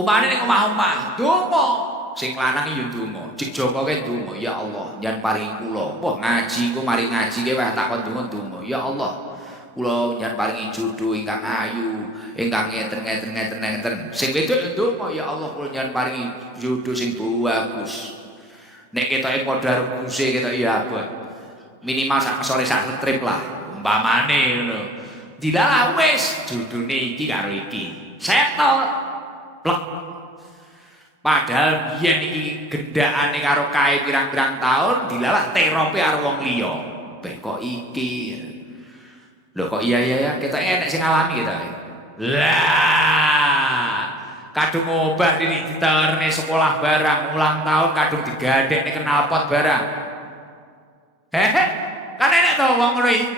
Umpamane ning omah-omah, donga. Sing lanang yo donga, jek Joko ke donga, ya Allah, jan paringi kula. Wah, ngaji ku mari ngaji ke wah takon donga-donga. Ya Allah, kula jan paringi jodoh ingkang ayu, ingkang ngeten. Sing wedok yo donga, ya Allah, kula jan paringi jodoh sing bagus. Nek ketoke padha ruguse ketok ya abot. Minimal sak sore sak trip lah, umpamane ngono. Dilalah wis jodone iki karo iki. Setol. Plek. Padahal biyen iki gendakane karo kae pirang-pirang taun dilalah terope karo wong liya. Beh kok iki. Lho kok iya ketoke enek sing alami ketoke. Lah kadung obah ini diterne sekolah barang ulang tahun kadung digadekne knalpot barang. Hehe, kan enek to wong ngono iki.